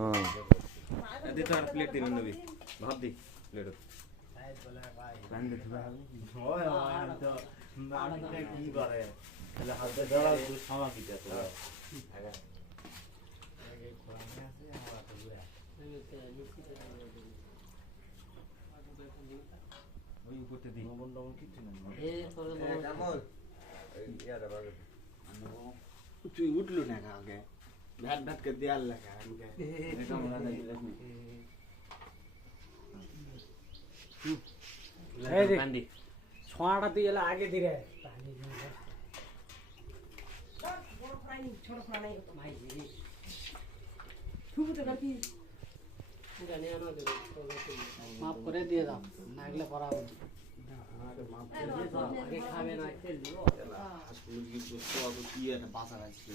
হ্যাঁ দে তার প্লেট দিন নবী ভাত দি প্লেট প্যান দে দিবা হয় আমি তো নানিটা কি করে তাহলে হাতে ধরা সামা কিটা তো আগা আগে কোরআনে আছে আমরা তো বুয়া ওই করতে দি নবন নবন কিছু না কামল ইয়ার আবার তুই উঠলো না আগে ভাত ভাত করে দেয়াল লাগা আমাকে কামল না দিলে এই রে প্যান দি ছোঁয়াটা তুই এলা আগে দিরে মাফ করে দিয়ে দাও না এগুলো করা হবে আগে খাবে না আসলে কি তো কি একটা বাসা আছে